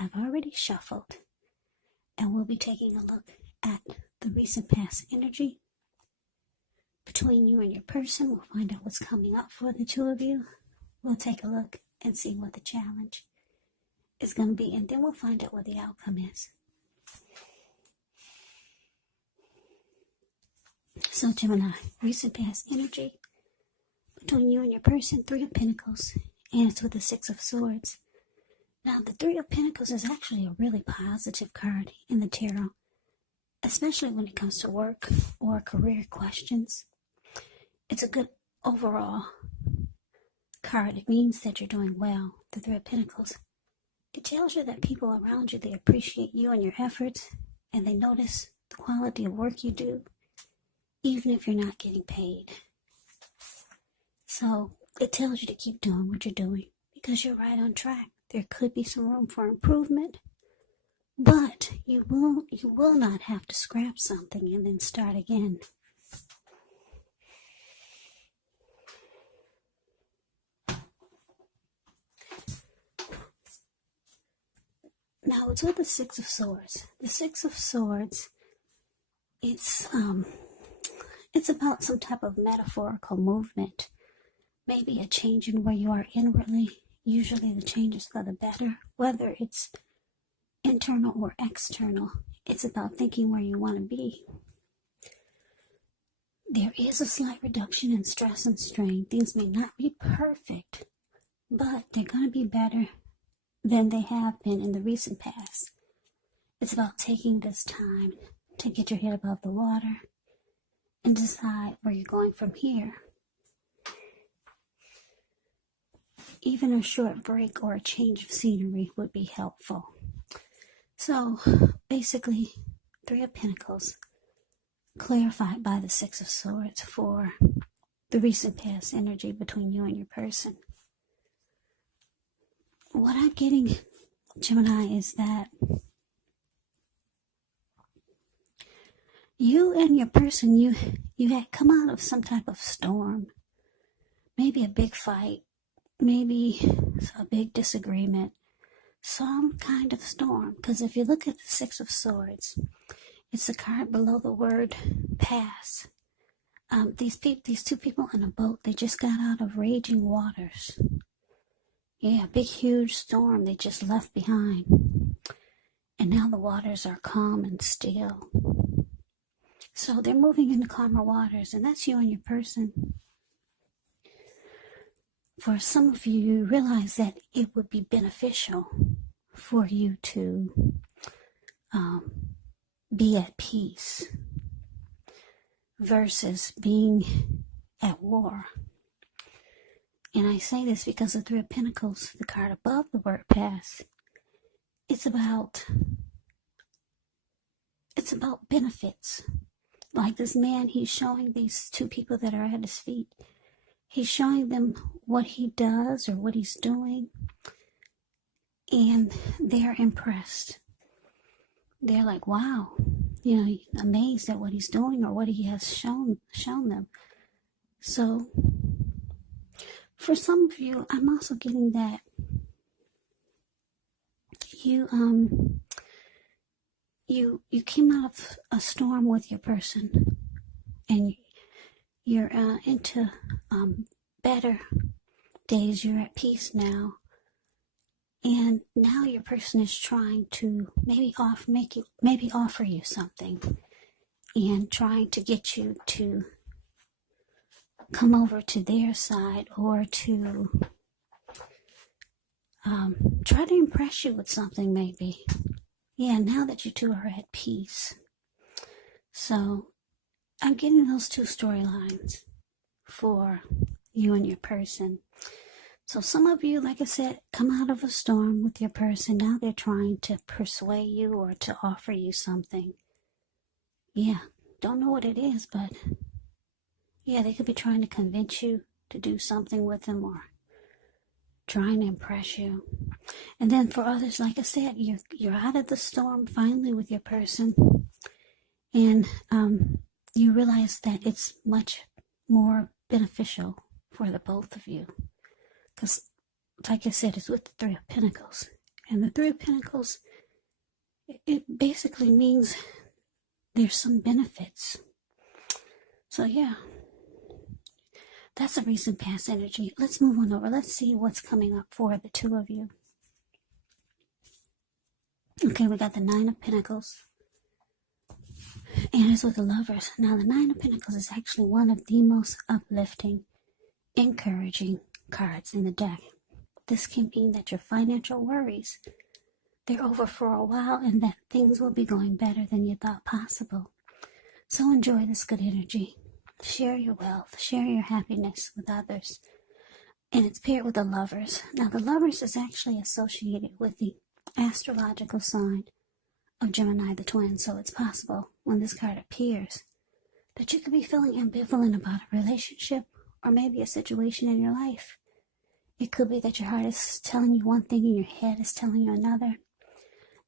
I've already shuffled, and we'll be taking a look at the recent past energy between you and your person. We'll find out what's coming up for the two of you. We'll take a look and see what the challenge is going to be, and then we'll find out what the outcome is. So Gemini, recent past energy between you and your person, Three of Pentacles, and it's with the Six of Swords. Now, the Three of Pentacles is actually a really positive card in the tarot, especially when it comes to work or career questions. It's a good overall card. It means that you're doing well. The Three of Pentacles, it tells you that people around you, they appreciate you and your efforts, and they notice the quality of work you do, even if you're not getting paid. So it tells you to keep doing what you're doing because you're right on track. There could be some room for improvement, but you will not have to scrap something and then start again. Now it's with the Six of Swords. The Six of Swords, it's about some type of metaphorical movement. Maybe a change in where you are inwardly. Usually the change is for the better, whether it's internal or external. It's about thinking where you want to be. There is a slight reduction in stress and strain. Things may not be perfect, but they're going to be better than they have been in the recent past. It's about taking this time to get your head above the water and decide where you're going from here. Even a short break or a change of scenery would be helpful. So basically, Three of Pentacles clarified by the Six of Swords for the recent past energy between you and your person. What I'm getting, Gemini, is that you and your person, you had come out of some type of storm. Maybe a big fight. Maybe a big disagreement, some kind of storm. Because if you look at the Six of Swords, it's a card below the word pass. These two people in a boat, they just got out of raging waters. Yeah, big huge storm they just left behind. And now the waters are calm and still. So they're moving into calmer waters, and that's you and your person. For some of you, you realize that it would be beneficial for you to be at peace versus being at war. And I say this because the Three of Pentacles, the card above the word pass, it's about benefits. Like this man, he's showing these two people that are at his feet. He's showing them what he does or what he's doing, and they're impressed. They're like, wow, amazed at what he's doing or what he has shown them. So for some of you, I'm also getting that you came out of a storm with your person, and you're into better days. You're at peace now, and now your person is trying to maybe offer you something, and trying to get you to come over to their side, or to try to impress you with something maybe. Yeah, now that you two are at peace. So I'm getting those two storylines for you and your person. So some of you, like I said, come out of a storm with your person. Now they're trying to persuade you or to offer you something. Yeah, don't know what it is, but yeah, they could be trying to convince you to do something with them or trying to impress you. And then for others, like I said, you're out of the storm finally with your person, and you realize that it's much more beneficial for the both of you, because like I said, it's with the Three of Pentacles, And the Three of Pentacles, it basically means there's some benefits. So yeah, that's a recent past energy. Let's move on over. Let's see what's coming up for the two of you. Okay, we got the Nine of Pentacles. And it's with the Lovers. Now, the Nine of Pentacles is actually one of the most uplifting, encouraging cards in the deck. This can mean that your financial worries, they're over for a while, and that things will be going better than you thought possible. So enjoy this good energy. Share your wealth, share your happiness with others. And it's paired with the Lovers. Now, the Lovers is actually associated with the astrological sign of Gemini, the twin. So it's possible when this card appears that you could be feeling ambivalent about a relationship or maybe a situation in your life. It could be that your heart is telling you one thing and your head is telling you another.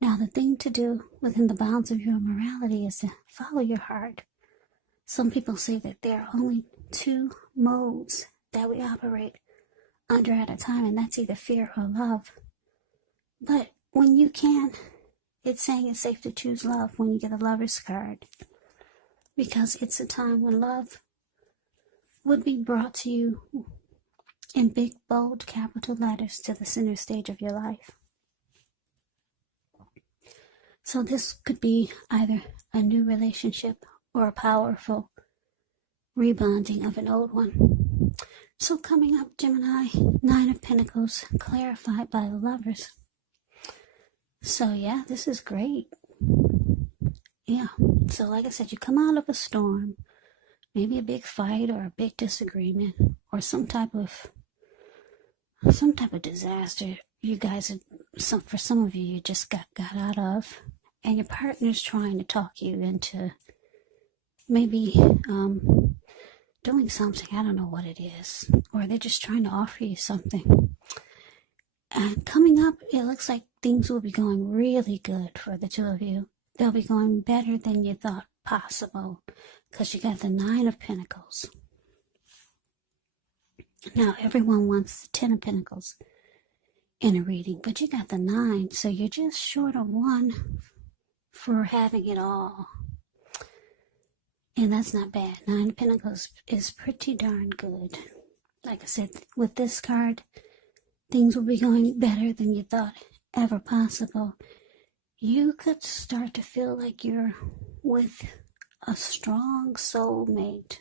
Now, the thing to do within the bounds of your morality is to follow your heart. Some people say that there are only two modes that we operate under at a time, and that's either fear or love. But when you can, it's saying it's safe to choose love when you get a Lover's card, because it's a time when love would be brought to you in big, bold, capital letters to the center stage of your life. So this could be either a new relationship or a powerful rebonding of an old one. So coming up, Gemini, Nine of Pentacles, clarified by the Lovers. So yeah, this is great. Yeah, so like I said, you come out of a storm, maybe a big fight or a big disagreement or some type of disaster you guys, for some of you just got out of, and your partner's trying to talk you into maybe doing something, I don't know what it is, or they're just trying to offer you something. And coming up, it looks like things will be going really good for the two of you. They'll be going better than you thought possible, because you got the Nine of Pentacles. Now, everyone wants the Ten of Pentacles in a reading, but you got the Nine, so you're just short of one for having it all. And that's not bad. Nine of Pentacles is pretty darn good. Like I said, with this card, things will be going better than you thought ever possible. You could start to feel like you're with a strong soulmate.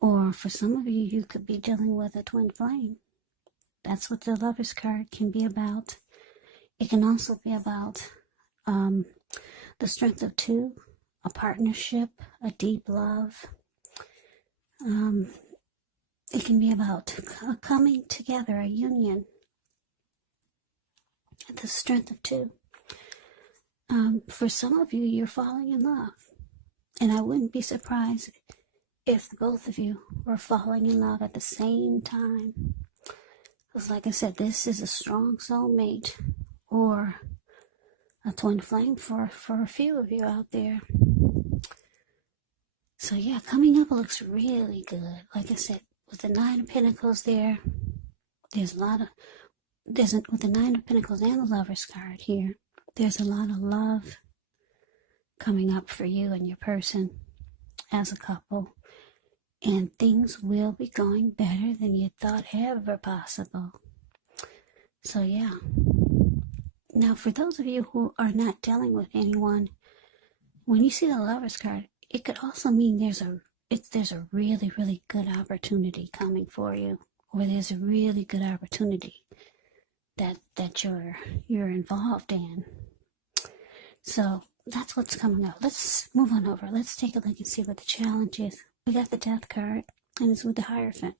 Or for some of you, you could be dealing with a twin flame. That's what the Lover's card can be about. It can also be about the strength of two, a partnership, a deep love. It can be about a coming together, a union, the strength of two. For some of you, you're falling in love. And I wouldn't be surprised if both of you were falling in love at the same time. Because like I said, this is a strong soulmate or a twin flame for a few of you out there. So yeah, coming up looks really good. Like I said, with the Nine of Pentacles there, with the Nine of Pentacles and the Lover's card here, there's a lot of love coming up for you and your person as a couple. And things will be going better than you thought ever possible. So yeah. Now, for those of you who are not dealing with anyone, when you see the Lover's card, it could also mean there's a really, really good opportunity coming for you, or there's a really good opportunity that you're involved in. So that's what's coming up. Let's move on over. Let's take a look and see what the challenge is. We got the Death card, and it's with the Hierophant.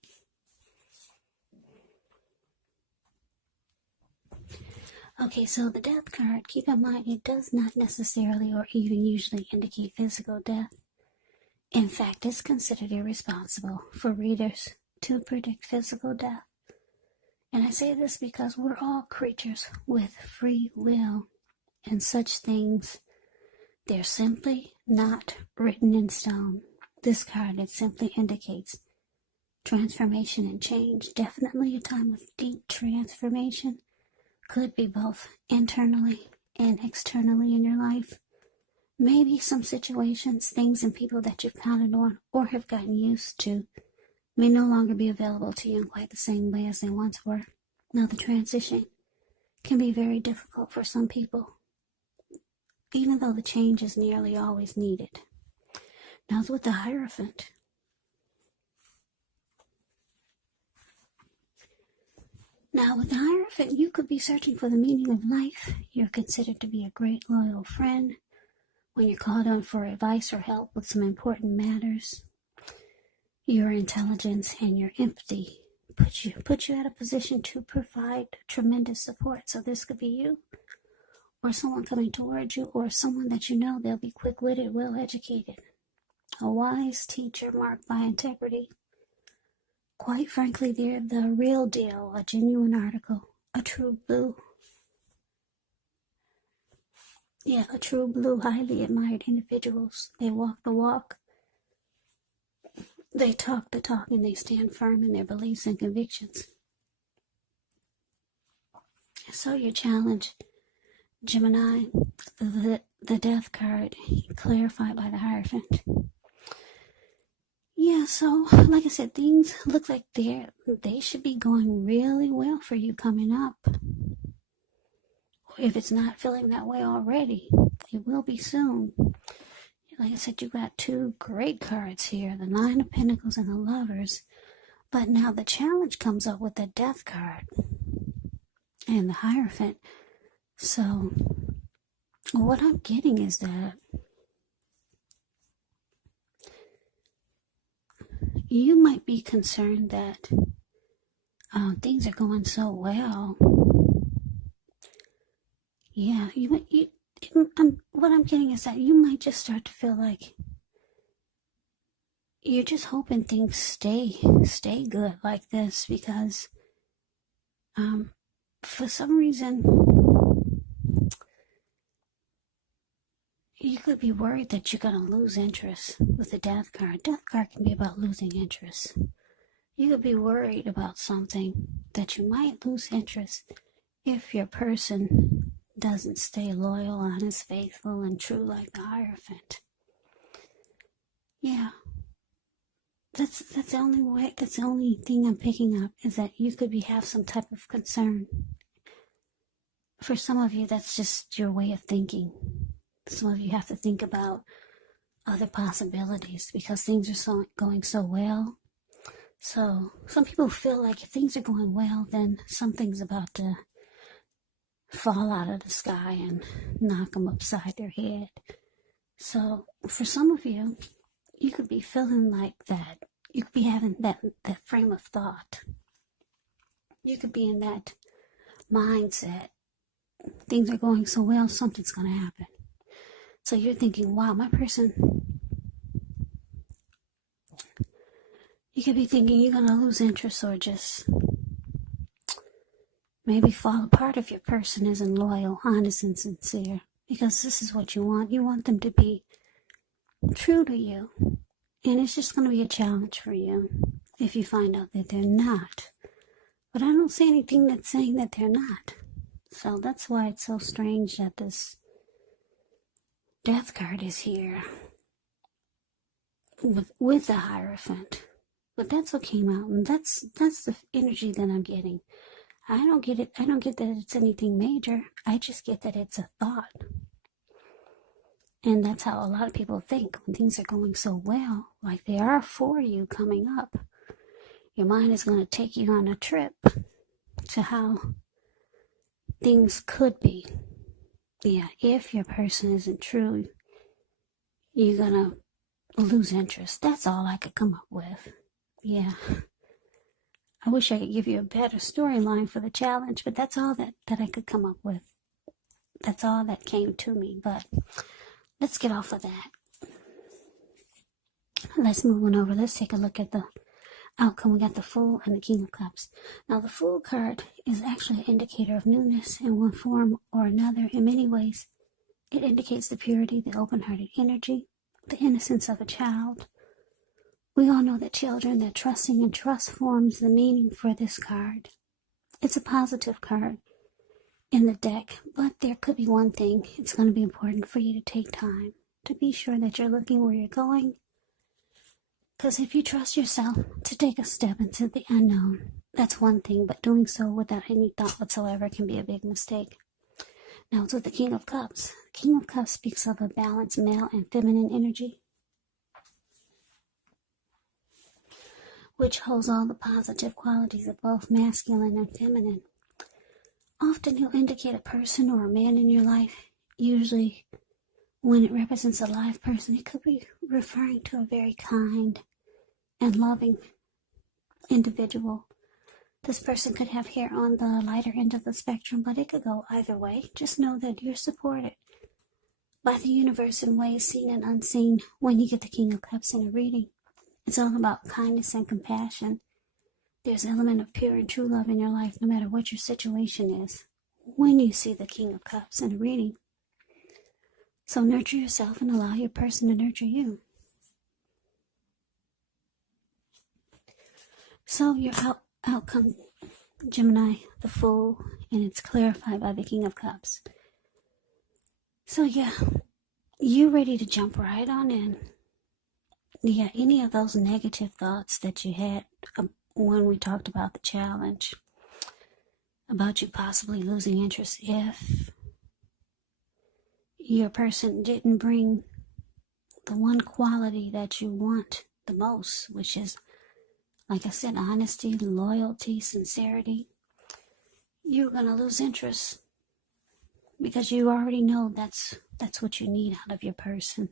Okay, so the Death card, keep in mind, it does not necessarily or even usually indicate physical death. In fact, it's considered irresponsible for readers to predict physical death. And I say this because we're all creatures with free will, and such things, they're simply not written in stone. This card, it simply indicates transformation and change. Definitely a time of deep transformation, could be both internally and externally in your life. Maybe some situations, things, and people that you've counted on or have gotten used to may no longer be available to you in quite the same way as they once were. Now, the transition can be very difficult for some people, even though the change is nearly always needed. Now, with the Hierophant, you could be searching for the meaning of life. You're considered to be a great loyal friend when you're called on for advice or help with some important matters. Your intelligence and your empathy put you at a position to provide tremendous support. So this could be you, or someone coming towards you, or someone that you know. They'll be quick-witted, well-educated, a wise teacher marked by integrity. Quite frankly, they're the real deal, a genuine article, a true blue. Yeah, a true blue, highly admired individuals. They walk the walk, they talk the talk, and they stand firm in their beliefs and convictions. So your challenge, Gemini, the Death card, clarified by the Hierophant. Yeah, so like I said, things look like they should be going really well for you coming up. If it's not feeling that way already, it will be soon. Like I said, you got two great cards here, the Nine of Pentacles and the Lovers. But now the challenge comes up with the Death card and the Hierophant. So what I'm getting is that you might be concerned that things are going so well. Yeah, what I'm getting is that you might just start to feel like you're just hoping things stay good like this, because for some reason you could be worried that you're going to lose interest with the Death card. Death card can be about losing interest. You could be worried about something that you might lose interest if your person doesn't stay loyal, honest, faithful, and true like the Hierophant. Yeah. That's the only way. That's the only thing I'm picking up, is that you could have some type of concern. For some of you, that's just your way of thinking. Some of you have to think about other possibilities because things are going so well. So some people feel like if things are going well, then something's about to fall out of the sky and knock them upside their head. So for some of you, you could be feeling like that. You could be having that frame of thought. You could be in that mindset. Things are going so well, something's going to happen. So you're thinking, wow, my person. You could be thinking you're going to lose interest or just maybe fall apart if your person isn't loyal, honest, and sincere. Because this is what you want. You want them to be true to you. And it's just going to be a challenge for you if you find out that they're not. But I don't see anything that's saying that they're not. So that's why it's so strange that this Death card is here with the Hierophant. But that's what came out, and that's the energy that I'm getting. I don't get it. I don't get that it's anything major. I just get that it's a thought. And that's how a lot of people think when things are going so well, like they are for you coming up. Your mind is going to take you on a trip to how things could be. Yeah, if your person isn't true, you're going to lose interest. That's all I could come up with. Yeah. I wish I could give you a better storyline for the challenge, but that's all that I could come up with. That's all that came to me, but let's get off of that. Let's move on over. Let's take a look at the outcome. We got the Fool and the King of Cups. Now, the Fool card is actually an indicator of newness in one form or another. In many ways, it indicates the purity, the open-hearted energy, the innocence of a child. We all know that children, they're trusting, and trust forms the meaning for this card. It's a positive card. in the deck, but there could be one thing. It's going to be important for you to take time to be sure that you're looking where you're going. Because if you trust yourself to take a step into the unknown, that's one thing, but doing so without any thought whatsoever can be a big mistake. Now it's with the King of Cups. The King of Cups speaks of a balanced male and feminine energy, which holds all the positive qualities of both masculine and feminine. Often he'll indicate a person or a man in your life. Usually when it represents a live person, it could be referring to a very kind and loving individual. This person could have hair on the lighter end of the spectrum, but it could go either way. Just know that you're supported by the universe in ways seen and unseen when you get the King of Cups in a reading. It's all about kindness and compassion. There's an element of pure and true love in your life, no matter what your situation is, when you see the King of Cups in a reading. So nurture yourself and allow your person to nurture you. So your outcome, Gemini, the Fool, and it's clarified by the King of Cups. So yeah, you're ready to jump right on in. Yeah, any of those negative thoughts that you had when we talked about the challenge, about you possibly losing interest if your person didn't bring the one quality that you want the most, which is, like I said, honesty, loyalty, sincerity. You're going to lose interest because you already know that's what you need out of your person.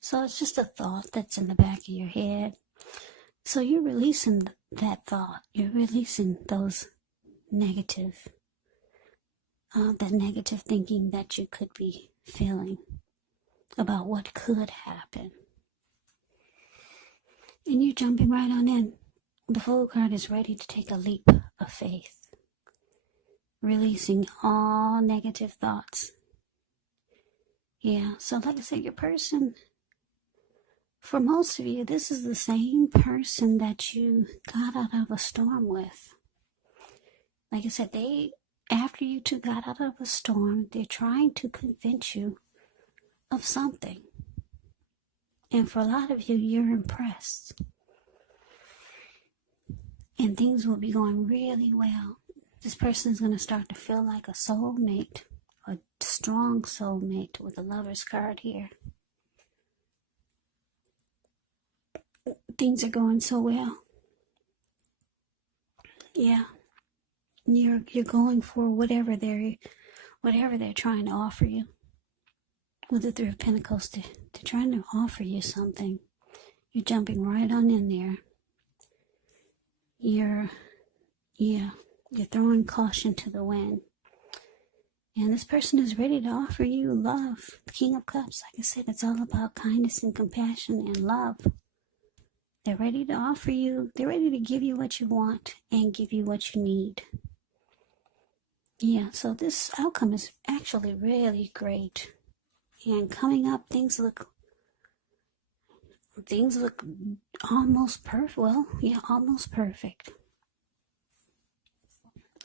So it's just a thought that's in the back of your head. So you're releasing that thought. You're releasing those negative, that negative thinking that you could be feeling about what could happen. And you're jumping right on in. The Fool card is ready to take a leap of faith, releasing all negative thoughts. Yeah, so like I said, your person, for most of you, this is the same person that you got out of a storm with. Like I said, after you two got out of a storm, they're trying to convince you of something. And for a lot of you, you're impressed. And things will be going really well. This person is going to start to feel like a soulmate, a strong soulmate with a Lover's card here. Things are going so well. Yeah. You're going for whatever they're trying to offer you. With the Three of Pentacles, they're trying to offer you something. You're jumping right on in there. You're throwing caution to the wind. And this person is ready to offer you love. The King of Cups, like I said, it's all about kindness and compassion and love. They're ready to offer you, they're ready to give you what you want and give you what you need. Yeah, so this outcome is actually really great. And coming up, things look almost perfect. Well, yeah, almost perfect.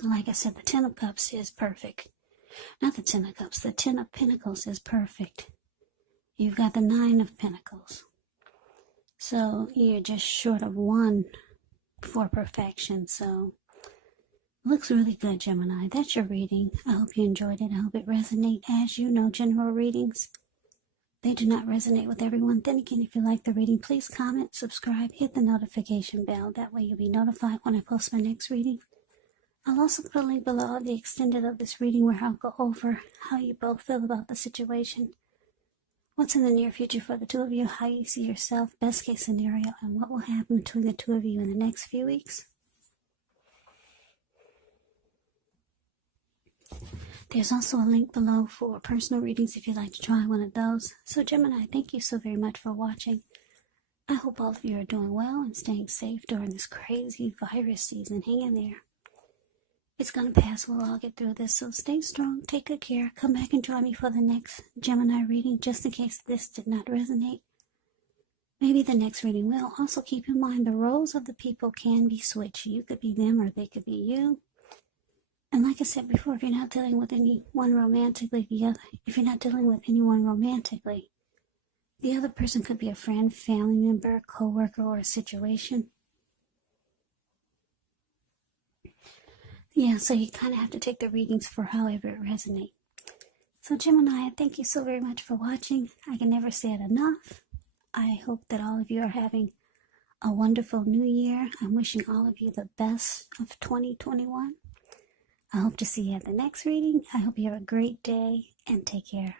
Like I said, the Ten of Cups is perfect. Not the Ten of Cups, the Ten of Pentacles is perfect. You've got the Nine of Pentacles. So you're just short of one for perfection. So looks really good, Gemini. That's your reading. I hope you enjoyed it. I hope it resonated. As you know, general readings, they do not resonate with everyone. Then again, if you like the reading, please comment, subscribe, hit the notification bell. That way you'll be notified when I post my next reading. I'll also put a link below of the extended of this reading where I'll go over how you both feel about the situation, what's in the near future for the two of you, how you see yourself, best case scenario, and what will happen between the two of you in the next few weeks. There's also a link below for personal readings if you'd like to try one of those. So Gemini, thank you so very much for watching. I hope all of you are doing well and staying safe during this crazy virus season. Hang in there. It's going to pass. We'll all get through this. So stay strong. Take good care. Come back and join me for the next Gemini reading, just in case this did not resonate. Maybe the next reading will. Also keep in mind the roles of the people can be switched. You could be them or they could be you. And like I said before, if you're not dealing with anyone romantically, if you're not dealing with anyone romantically, the other person could be a friend, family member, coworker, or a situation. Yeah, so you kind of have to take the readings for however it resonates. So Gemini, thank you so very much for watching. I can never say it enough. I hope that all of you are having a wonderful new year. I'm wishing all of you the best of 2021. I hope to see you at the next reading. I hope you have a great day and take care.